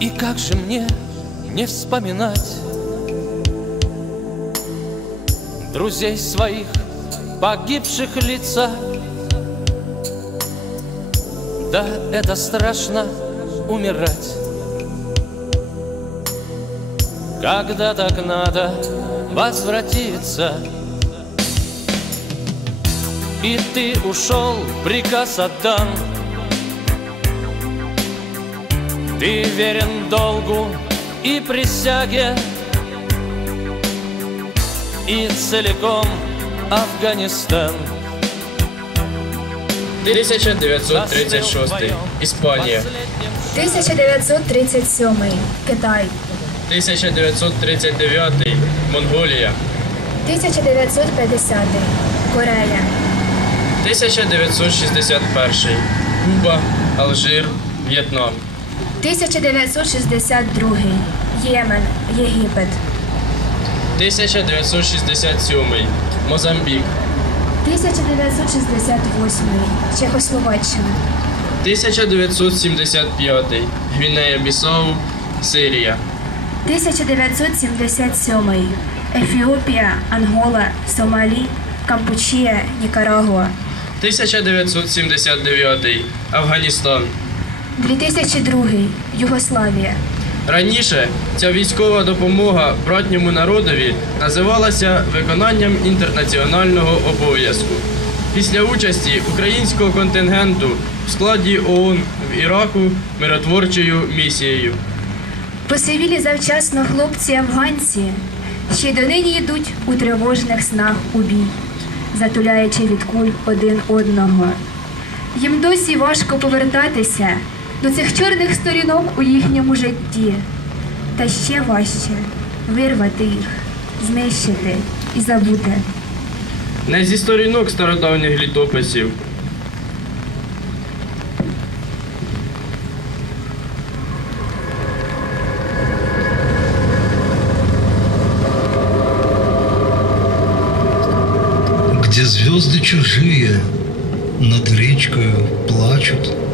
И как же мне не вспоминать Друзей своих, погибших лица? Да, это страшно умирать. Когда так надо возвратиться? И ты ушел, приказ отдан Ты верен долгу и присяге И целиком Афганистан 1936. Іспанія. 1937. Китай. 1939. Монголія. 1950. Корея. 1961. Куба, Алжир, В'єтнам. 1962. Ємен. Єгипет. 1967. Мозамбік. 1968. Чехословаччина. 1975. Гвінея Бісау, Сирія. 1977. Ефіопія, Ангола, Сомалі, Кампучія, Нікарагуа. 1979. Афганістан. 2002. Югославія. Раніше ця військова допомога братньому народові називалася виконанням інтернаціонального обов'язку. Після участі українського контингенту в складі ООН в Іраку миротворчою місією. Посивілі завчасно хлопці афганці, ще й донині йдуть у тривожних снах у бій, затуляючи від куль один одного. Їм досі важко повертатися до цих чорних сторінок у їхньому житті, та ще важче вирвати їх, знищити і забути. Не зі сторінок стародавніх літописів, где звезды чужие над речкою плачут,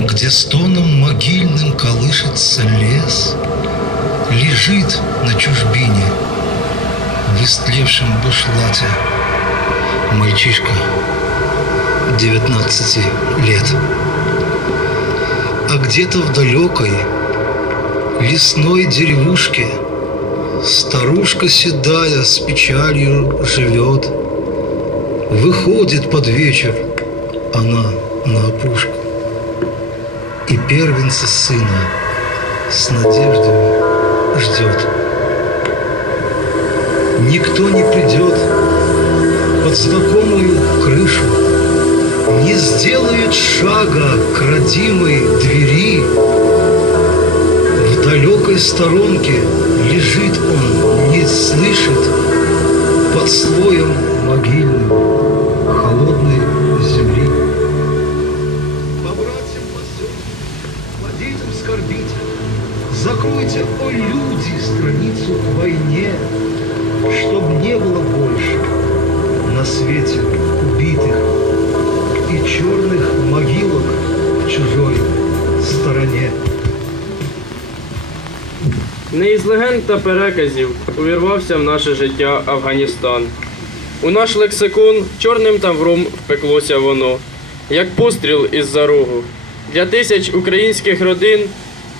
где стоном могильным колышется лес, лежит на чужбине в истлевшем бушлате мальчишка 19 лет. А где-то в далекой лесной деревушке старушка седая с печалью живет. Выходит под вечер она на опушку первенца сына с надеждой ждет. Никто не придет под знакомую крышу, Не сделает шага к родимой двери. В далекой сторонке лежит он, не слышит Под слоем могильным Закройте, о люди, страницу к войне, Чтоб не было больше на свете убитых И черных могилок в чужой стороне. Не із легенд та переказів увірвався в наше життя Афганістан. У наш лексикон чорним тавром впеклося воно, як постріл із-за рогу. Для тисяч українських родин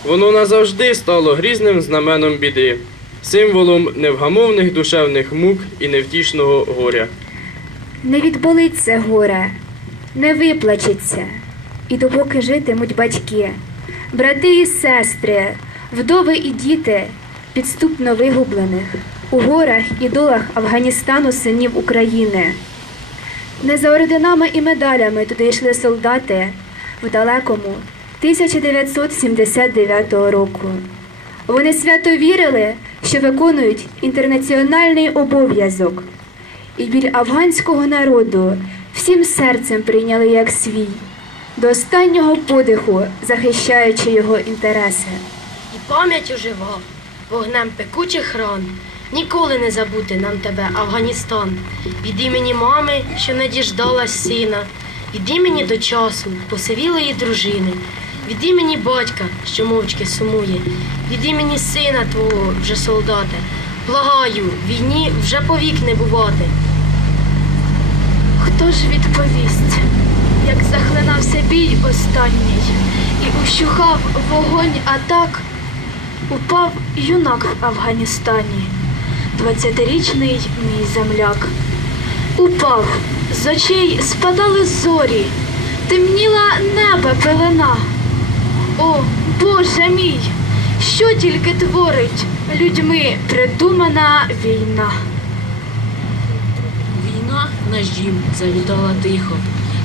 воно назавжди стало грізним знаменом біди, символом невгамовних душевних мук і невтішного горя. Не відболить це горе, не виплачеться, і допоки житимуть батьки, брати і сестри, вдови і діти, підступно вигублених у горах і долах Афганістану синів України. Не за орденами і медалями туди йшли солдати в далекому 1979 року. Вони свято вірили, що виконують інтернаціональний обов'язок, і біль афганського народу всім серцем прийняли як свій, до останнього подиху захищаючи його інтереси. І пам'ять ожива, вогнем пекучих ран. Ніколи не забути нам тебе, Афганістан, від імені мами, що не діждалась сина, від імені до часу посивілої дружини, від імені батька, що мовчки сумує, від імені сина твого вже солдате. Благаю, війні вже повік не бувати. Хто ж відповість, як захлинався бій останній, і ущухав вогонь атак, упав юнак в Афганістані, двадцятирічний мій земляк. Упав, з очей спадали зорі, темніла небо пелена. О, Боже мій, що тільки творить людьми придумана війна. Війна на дім завітала тихо,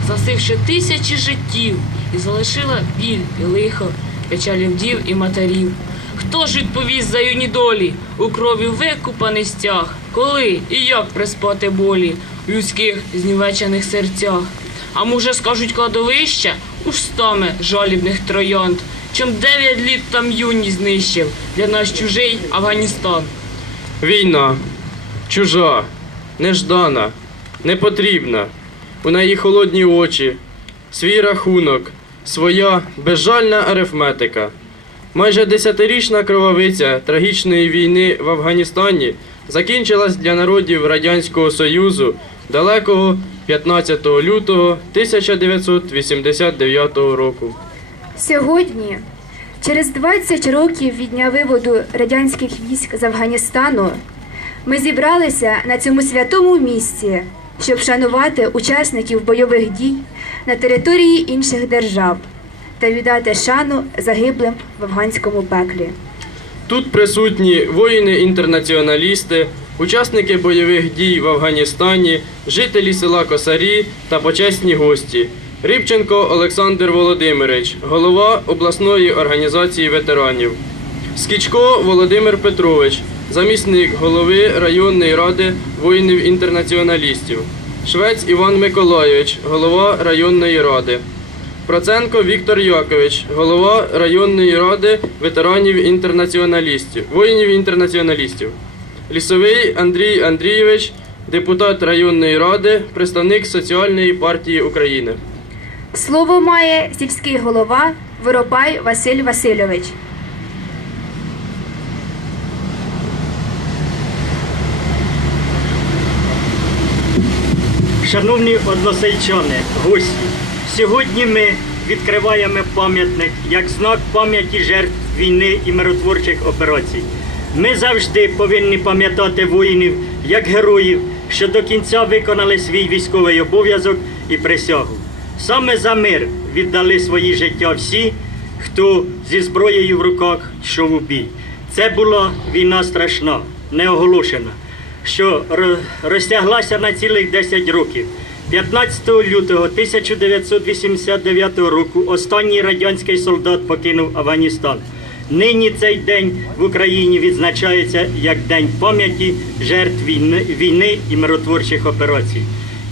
засивши тисячі життів і залишила біль і лихо, печалі вдів і матерів. Хто ж відповість за юні долі у крові викупаний стяг? Коли і як приспати болі в людських знівечених серцях? А може скажуть кладовища устами жалібних троянд, чим дев'ять літ там юні знищив для нас чужий Афганістан. Війна чужа, неждана, непотрібна. У неї холодні очі, свій рахунок, своя безжальна арифметика. Майже десятирічна кровавиця трагічної війни в Афганістані закінчилась для народів Радянського Союзу далекого 15 лютого 1989 року. Сьогодні, через 20 років від дня виводу радянських військ з Афганістану, ми зібралися на цьому святому місці, щоб шанувати учасників бойових дій на території інших держав та віддати шану загиблим в афганському пеклі. Тут присутні воїни-інтернаціоналісти, учасники бойових дій в Афганістані, жителі села Косарі та почесні гості. Рибченко Олександр Володимирович, голова обласної організації ветеранів. Скічко Володимир Петрович, замісник голови районної ради воїнів-інтернаціоналістів. Швець Іван Миколайович, голова районної ради. Проценко Віктор Якович, голова районної ради ветеранів інтернаціоналістів, воїнів-інтернаціоналістів. Лісовий Андрій Андрійович, депутат районної ради, представник Соціальної партії України. Слово має сільський голова Воропай Василь Васильович. Шановні односельчани, гості, сьогодні ми відкриваємо пам'ятник як знак пам'яті жертв війни і миротворчих операцій. Ми завжди повинні пам'ятати воїнів як героїв, що до кінця виконали свій військовий обов'язок і присягу. Саме за мир віддали свої життя всі, хто зі зброєю в руках йшов у бій. Це була війна страшна, неоголошена що розтяглася на цілих 10 років. 15 лютого 1989 року останній радянський солдат покинув Афганістан. Нині цей день в Україні відзначається як День пам'яті жертв війни, і миротворчих операцій.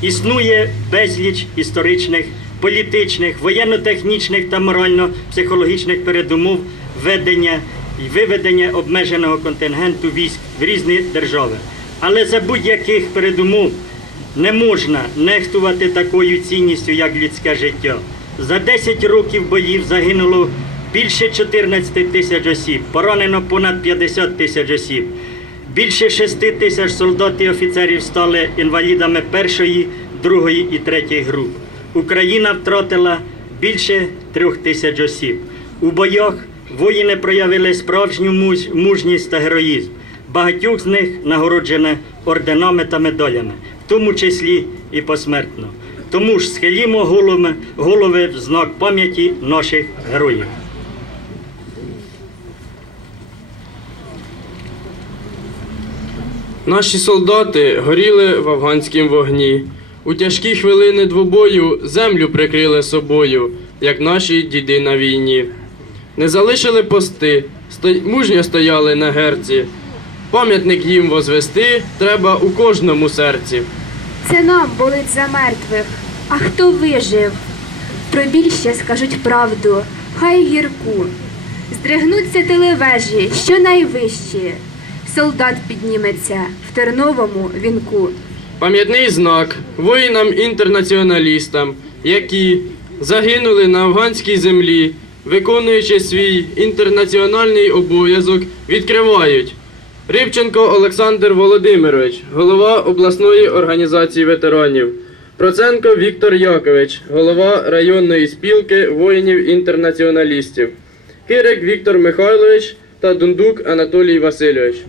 Існує безліч історичних, політичних, воєнно-технічних та морально-психологічних передумов ведення і виведення обмеженого контингенту військ в різні держави. Але за будь-яких передумов не можна нехтувати такою цінністю, як людське життя. За 10 років боїв загинуло більше 14 тисяч осіб, поранено понад 50 тисяч осіб. Більше 6 тисяч солдат і офіцерів стали інвалідами першої, другої і третьої груп. Україна втратила більше трьох тисяч осіб. У боях воїни проявили справжню муж- мужність та героїзм. Багатьох з них нагороджено орденами та медалями, в тому числі і посмертно. Тому ж схилімо голови, голови в знак пам'яті наших героїв. Наші солдати горіли в афганськім вогні. У тяжкі хвилини двобою землю прикрили собою, як наші діди на війні. Не залишили пости, мужньо стояли на герці. Пам'ятник їм возвести треба у кожному серці. Це нам болить за мертвих, а хто вижив? Про біль ще скажуть правду, хай гірку. Здригнуться телевежі, що найвищі. Солдат підніметься в терновому вінку. Пам'ятний знак воїнам-інтернаціоналістам, які загинули на афганській землі виконуючи свій інтернаціональний обов'язок, відкривають Рибченко Олександр Володимирович, голова обласної організації ветеранів. Проценко Віктор Якович, голова районної спілки воїнів-інтернаціоналістів. Кирик Віктор Михайлович та Дундук Анатолій Васильович.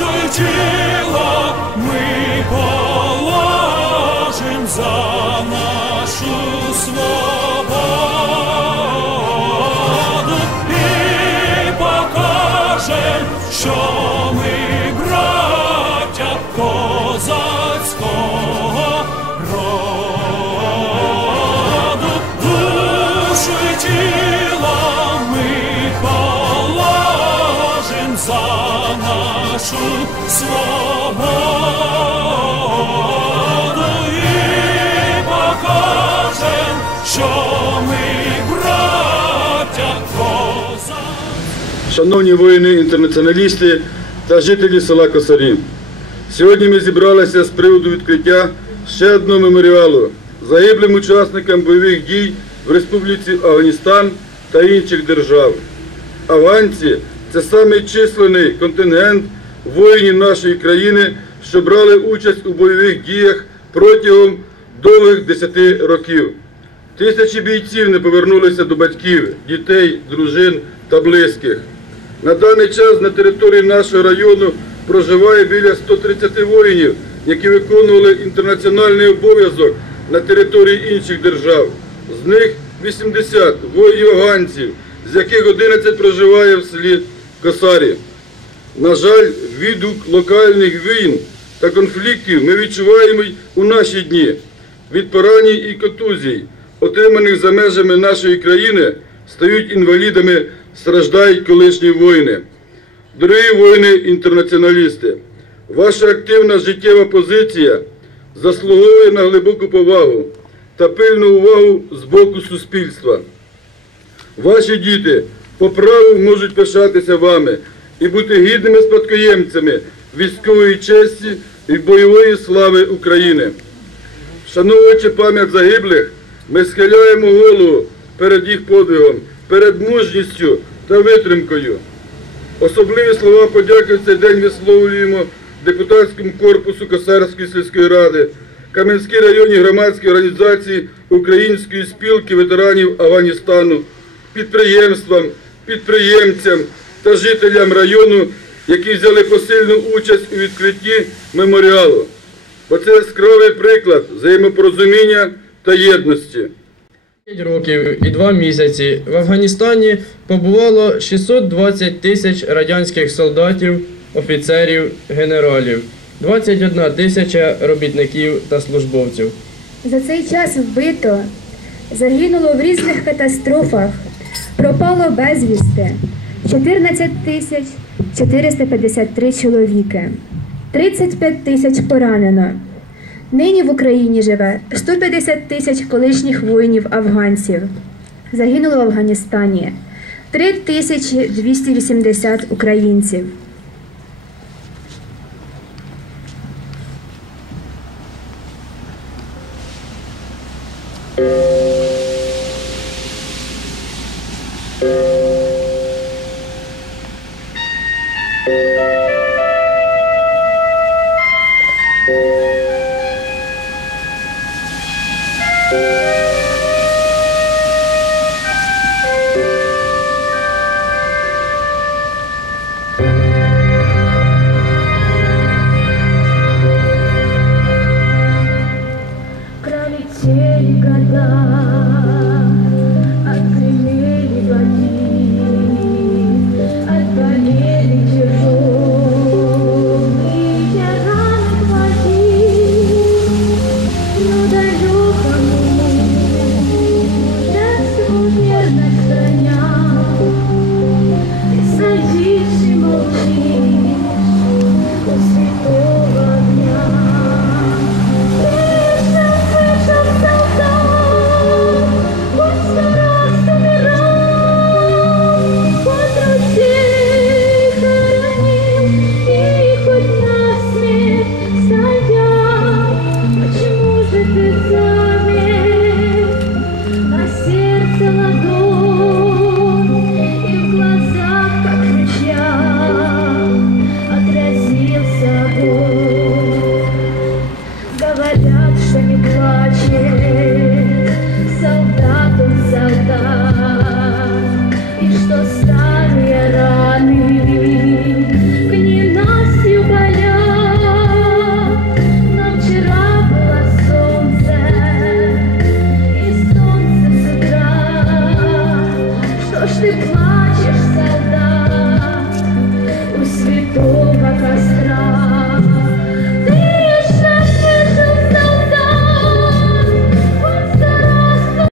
душу й тіло ми положим за нашу свободу і покажем, що нашу свободу і покажем, що ми браття козацького. Шановні воїни-інтернаціоналісти та жителі села Косарі, сьогодні ми зібралися з приводу відкриття ще одного меморіалу загиблим учасникам бойових дій в Республіці Афганістан та інших держав. Афганці це самий численний контингент воїнів нашої країни, що брали участь у бойових діях протягом довгих 10 років. Тисячі бійців не повернулися до батьків, дітей, дружин та близьких. На даний час на території нашого району проживає біля 130 воїнів, які виконували інтернаціональний обов'язок на території інших держав. З них 80 воїнів-афганців, з яких 11 проживає в селі Косарі. На жаль, відгук локальних війн та конфліктів ми відчуваємо й у наші дні. Від поранень і контузій, отриманих за межами нашої країни, стають інвалідами, страждають колишні воїни. Дорогі воїни-інтернаціоналісти, ваша активна життєва позиція заслуговує на глибоку повагу та пильну увагу з боку суспільства. Ваші діти по праву можуть пишатися вами і бути гідними спадкоємцями військової честі і бойової слави України. Вшановуючи пам'ять загиблих, ми схиляємо голову перед їх подвигом, перед мужністю та витримкою. Особливі слова подяки в цей день висловлюємо депутатському корпусу Косарської сільської ради, Кам'янській районній громадській організації Української спілки ветеранів Афганістану, підприємствам, підприємцям та жителям району, які взяли посильну участь у відкритті меморіалу. Бо це яскравий приклад взаємопорозуміння та єдності. 5 років і 2 місяці в Афганістані побувало 620 тисяч радянських солдатів, офіцерів, генералів, 21 тисяча робітників та службовців. За цей час вбито, загинуло в різних катастрофах, пропало безвісти 14 тисяч 453 чоловіки, 35 тисяч поранено. Нині в Україні живе 150 тисяч колишніх воїнів афганців. Загинуло в Афганістані 3280 українців.